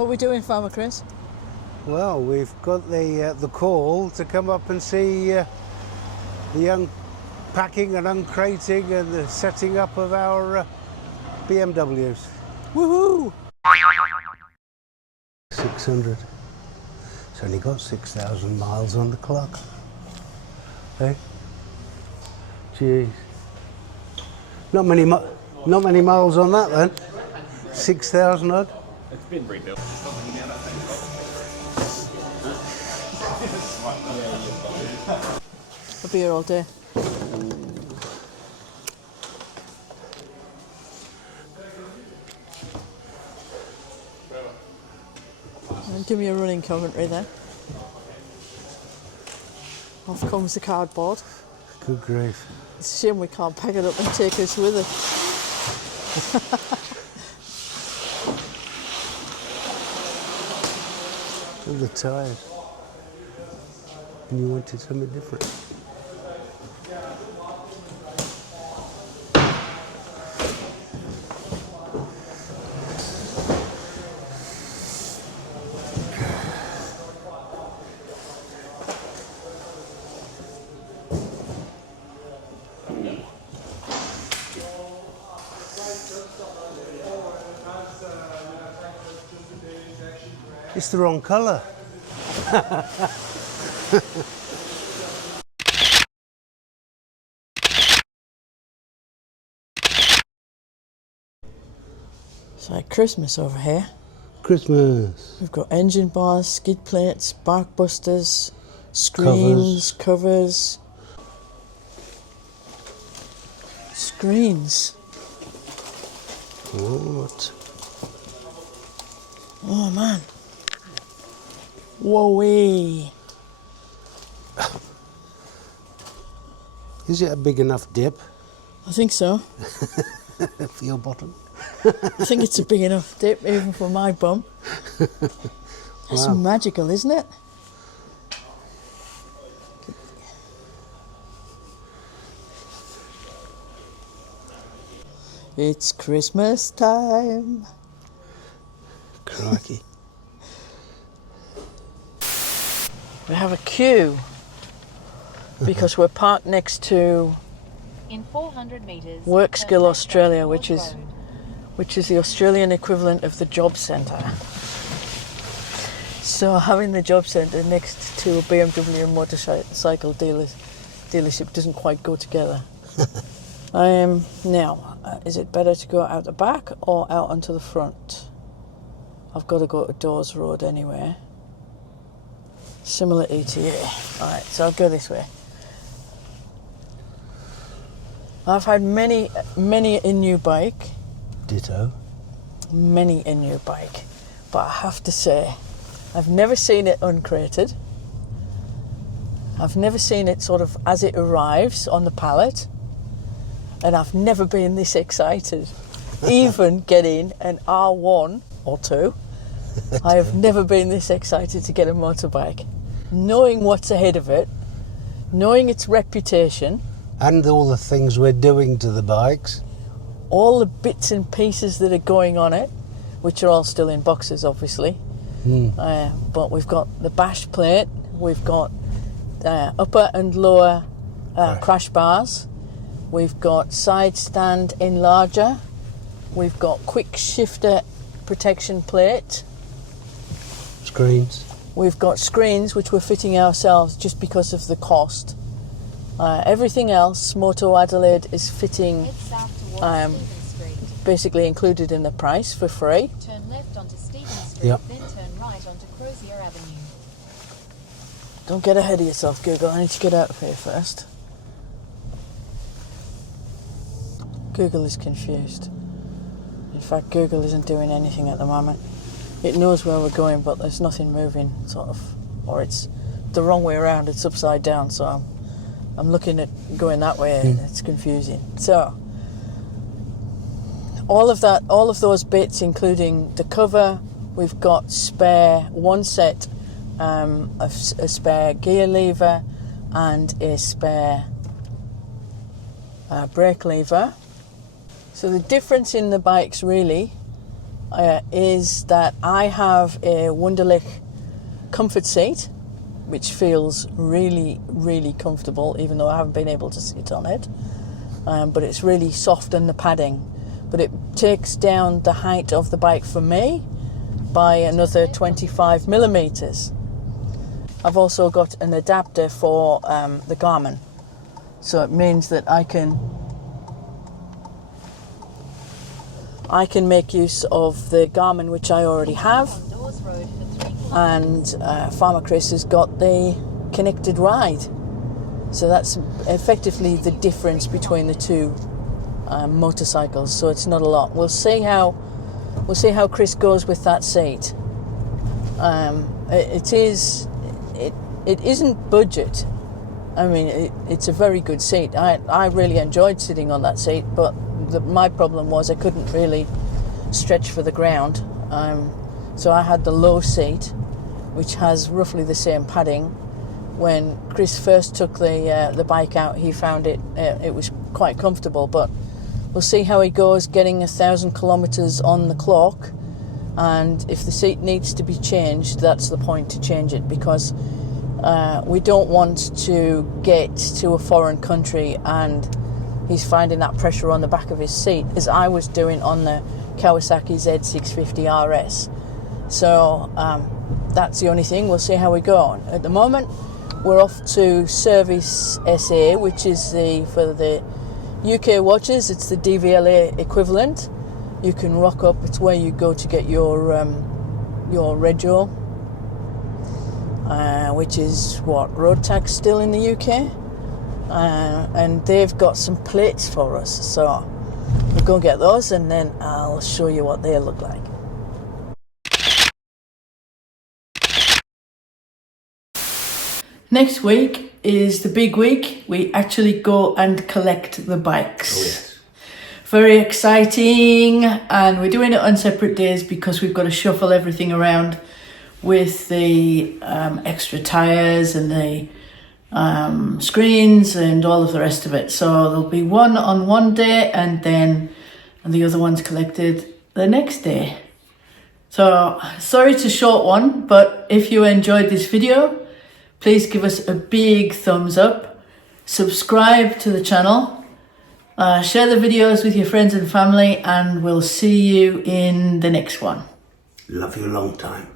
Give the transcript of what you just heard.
What are we doing, Farmer Chris? Well, we've got the call to come up and see the unpacking and uncrating and the setting up of our BMWs. Woohoo! 600. It's only got 6,000 miles on the clock. Hey? Jeez. Not many miles on that then. 6,000 odd. It's been rebuilt. I'll be here all day. And give me a running commentary then. Off comes the cardboard. Good grief. It's a shame we can't pack it up and take us with us. Look at the tyres. And you wanted something different. It's the wrong colour. It's like Christmas over here. Christmas. We've got engine bars, skid plates, spark busters, screens, covers. Screens. What? Oh man. Whoa-wee. Is it a big enough dip I think so. for your bottom? I think it's a big enough dip even for my bum. It's Wow. magical, isn't it? It's Christmas time. Crikey. We have a queue because we're parked next to In 400 metres, Workskill Australia, which North is Road. the Australian equivalent of the job centre. So having the job centre next to a BMW motorcycle dealership doesn't quite go together. Now, is it better to go out the back or out onto the front? I've got to go to Dawes Road anyway. Similar ETA. Alright, so I'll go this way. I've had many a new bike. Ditto. Many a new bike. But I have to say, I've never seen it uncrated. I've never seen it sort of as it arrives on the pallet. And I've never been this excited. Even getting an R1 or 2. I have never been this excited to get a motorbike. Knowing what's ahead of it, knowing its reputation, And all the things we're doing to the bikes. all the bits and pieces that are going on it, which are all still in boxes obviously. But we've got the bash plate, we've got upper and lower crash bars, we've got side stand enlarger, we've got quick shifter protection plate, Screens. we've got screens which we're fitting ourselves just because of the cost. Everything else, Moto Adelaide is fitting Head south towards Stephen Street. basically included in the price for free. Turn left onto Stephen Street, Yep. then turn right onto Crozier Avenue. Don't get ahead of yourself, Google. I need to get out of here first. Google is confused. In fact, Google isn't doing anything at the moment. It knows where we're going, but there's nothing moving, sort of. Or it's the wrong way around, it's upside down, so I'm looking at going that way and it's confusing. So, all of those bits, including the cover, we've got one set, a spare gear lever and a spare brake lever. So the difference in the bikes really is that I have a Wunderlich comfort seat, which feels really, really comfortable, even though I haven't been able to sit on it. But it's really soft in the padding. But it takes down the height of the bike for me by another 25 millimeters. I've also got an adapter for the Garmin. So it means that I can make use of the Garmin, which I already have. And Farmer Chris has got the connected ride. So that's effectively the difference between the two motorcycles. So it's not a lot. We'll see how Chris goes with that seat. It isn't budget. I mean, it's a very good seat. I really enjoyed sitting on that seat, but my problem was I couldn't really stretch for the ground. So I had the low seat, which has roughly the same padding. When Chris first took the bike out, he found it was quite comfortable, but we'll see how he goes getting 1,000 kilometers on the clock. And if the seat needs to be changed, that's the point to change it, because we don't want to get to a foreign country and he's finding that pressure on the back of his seat, as I was doing on the Kawasaki Z650 RS. So that's the only thing. We'll see how we go. At the moment, we're off to Service SA, which is for the UK watches, it's the DVLA equivalent. You can rock up. It's where you go to get your rego, which is what, road tax still in the UK, and they've got some plates for us. So we'll go get those, and then I'll show you what they look like. Next week is the big week. We actually go and collect the bikes. Oh, yes. Very exciting, and we're doing it on separate days because we've got to shuffle everything around with the extra tires and the screens and all of the rest of it. So there'll be one on one day, and then the other one's collected the next day. So sorry it's a short one, but if you enjoyed this video, please give us a big thumbs up, subscribe to the channel, share the videos with your friends and family, and we'll see you in the next one. Love you a long time.